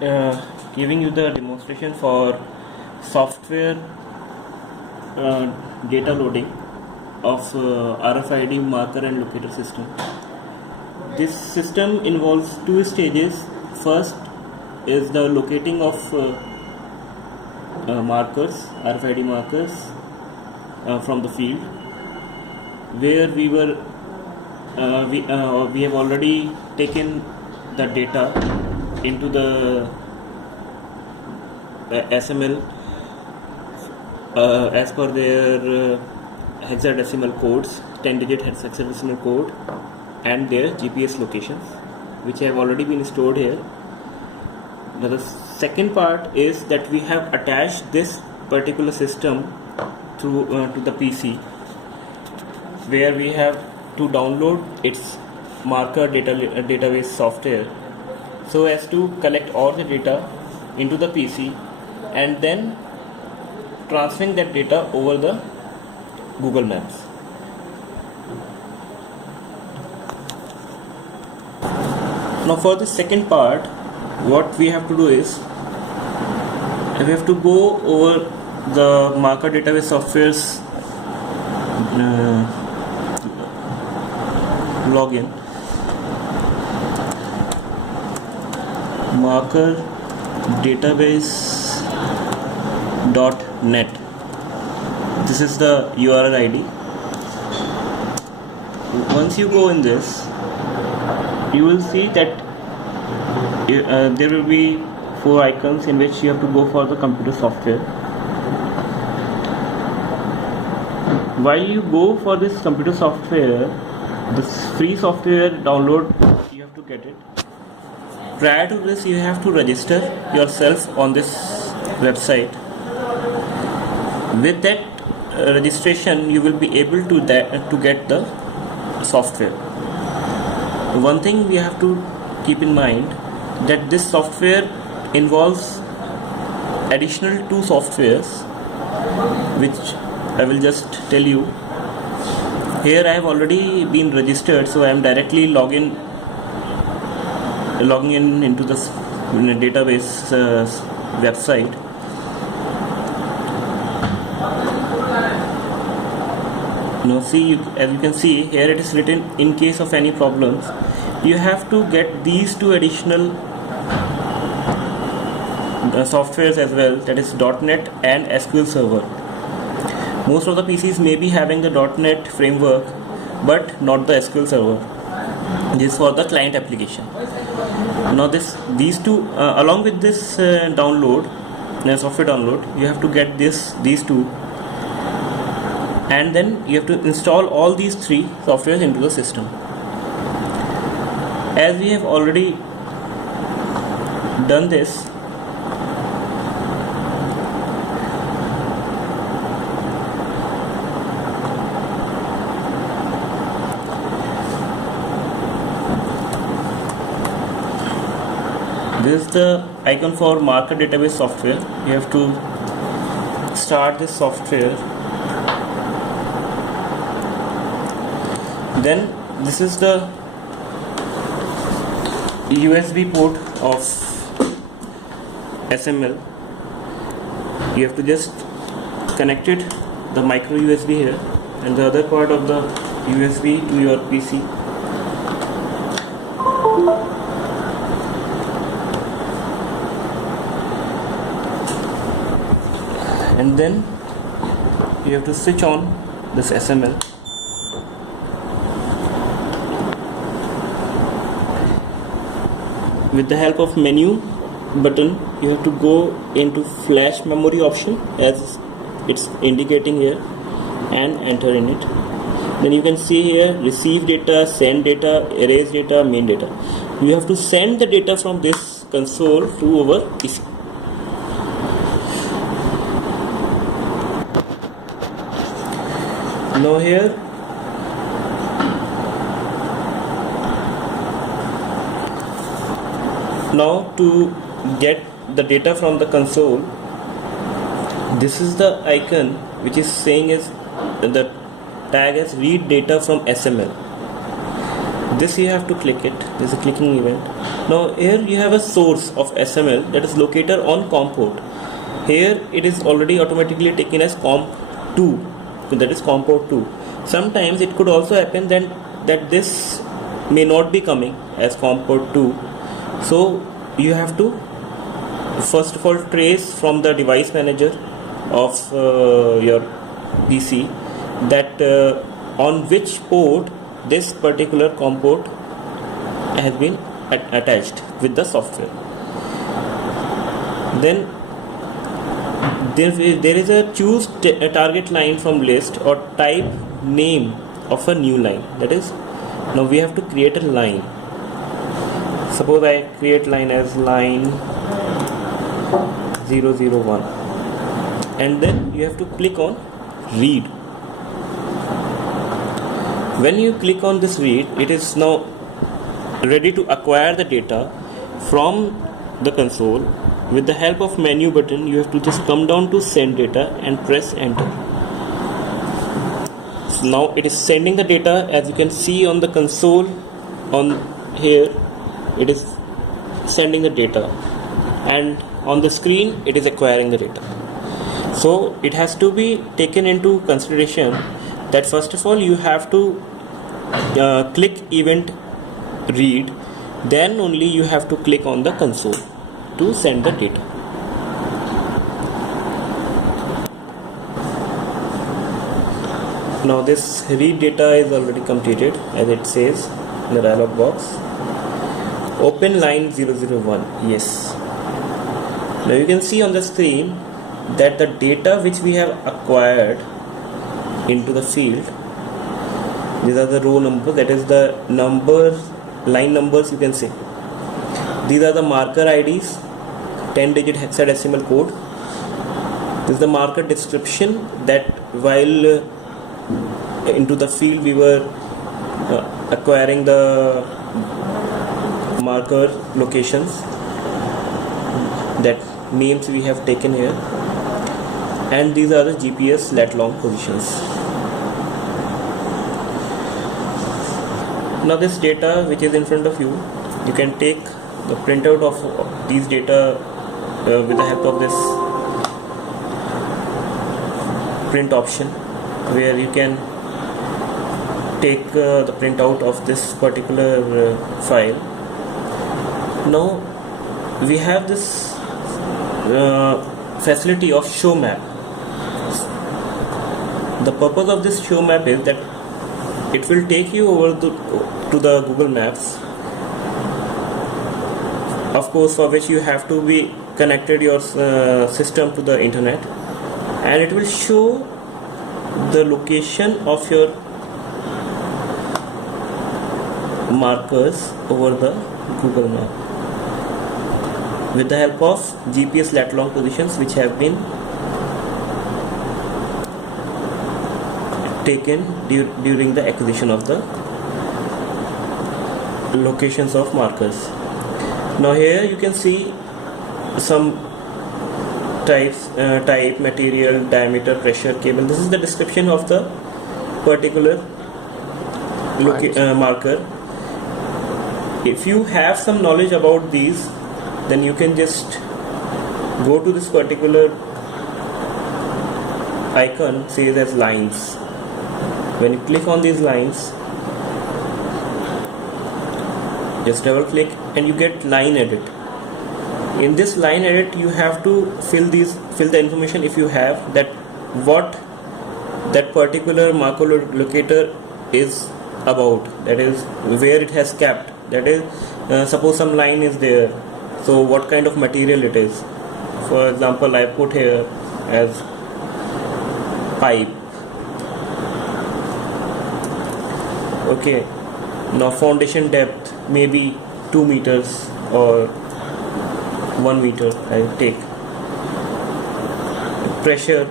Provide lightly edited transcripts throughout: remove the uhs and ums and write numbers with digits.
giving you the demonstration for software data loading of RFID marker and locator system. This system involves two stages. First is the locating of markers, RFID markers from the field, where we have already taken the data into the SML as per their hexadecimal codes, 10-digit hexadecimal code, and their GPS locations, which have already been stored here. Now the second part is that we have attached this particular system to the PC, where we have to download its marker database software so as to collect all the data into the PC and then transferring that data over the Google Maps. Now for the second part, what we have to do is we have to go over the marker database software's login, marker database.net. This is the URL ID. Once you go in this, you will see that there will be 4 icons in which you have to go for the computer software. While you go for this computer software, this free software download, you have to get it. Prior to this, you have to register yourself on this website. With that registration, you will be able to get the software. One thing we have to keep in mind, that this software involves additional 2 softwares, which I will just tell you. Here I have already been registered, so I am directly logging in into the database website. Now see, as you can see here, it is written, in case of any problems, you have to get these 2 additional softwares as well, that is .NET and SQL Server. Most of the PCs may be having the .NET framework, but not the SQL Server. This is for the client application. Now these 2 along with this download, software download, you have to get these 2, and then you have to install all these 3 softwares into the system. As we have already done this, this is the icon for marker database software. You have to start this software. Then this is the USB port of SML. You have to just connect it, the micro USB here, and the other part of the USB to your PC. And then you have to switch on this SML. With the help of menu button, you have to go into flash memory option as it's indicating here and enter in it. Then you can see here, receive data, send data, erase data, main data. You have to send the data from this console to our PC. Now here to get the data from the console, this is the icon which is saying is the tag as read data from SML. this you have to click it. There's a clicking event. Now here you have a source of SML, that is locator on COM port. Here it is already automatically taken as COM2, that is COM port 2. Sometimes it could also happen that this may not be coming as COM port 2. So you have to first of all trace from the device manager of your PC that on which port this particular COM port has been attached with the software. Then there is a choose a target line from list or type name of a new line. That is, now we have to create a line. Suppose I create line as line 001, and then you have to click on read. When you click on this read, it is now ready to acquire the data from the console. With the help of menu button, you have to just come down to send data and press enter. So now it is sending the data. As you can see on the console on here, it is sending the data, and on the screen it is acquiring the data. So it has to be taken into consideration that first of all you have to click event read, then only you have to click on the console to send the data. Now this read data is already completed, as it says in the dialog box. Open line 001. Yes. Now you can see on the screen that the data which we have acquired into the field, these are the row numbers, that is the numbers, line numbers you can say. These are the marker IDs, 10-digit hexadecimal code. This is the marker description, that while into the field we were acquiring the marker locations, that names we have taken here, and these are the GPS lat long positions. Now this data which is in front of you, you can take the printout of these data with the help of this print option, where you can take the printout of this particular file. Now we have this facility of show map. The purpose of this show map is that it will take you over to the Google Maps, of course, for which you have to be connected your system to the internet, and it will show the location of your markers over the Google Map with the help of GPS lat long positions which have been taken during the acquisition of the locations of markers. Now here you can see some types, type, material, diameter, pressure, cable. This is the description of the particular marker. If you have some knowledge about these, then you can just go to this particular icon, says as lines. When you click on these lines, just double click and you get line edit. In this line edit, you have to fill the information if you have, that what that particular marker locator is about, that is where it has kept, that is suppose some line is there, so what kind of material it is. For example, I put here as pipe. Okay, now foundation depth maybe 2 meters or 1 meter. I take pressure,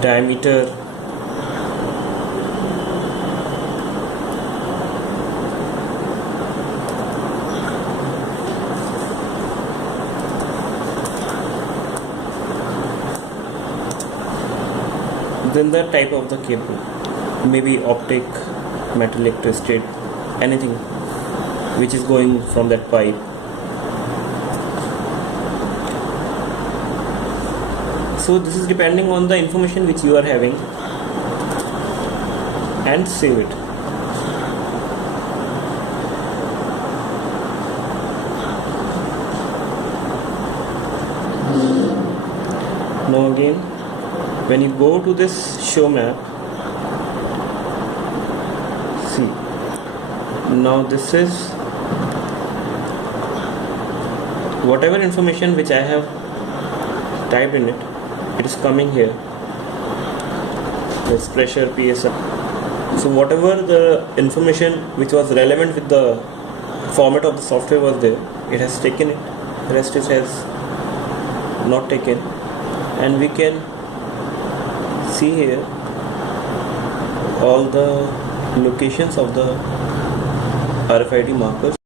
diameter, then the type of the cable, maybe optic, metallic, twisted, anything which is going from that pipe. So this is depending on the information which you are having, and save it. Now again, when you go to this show map, see, now this is whatever information which I have typed in it, it is coming here. There's pressure, PSI. So whatever the information which was relevant with the format of the software was there, it has taken it. The rest it has not taken. And we can see here all the locations of the RFID markers.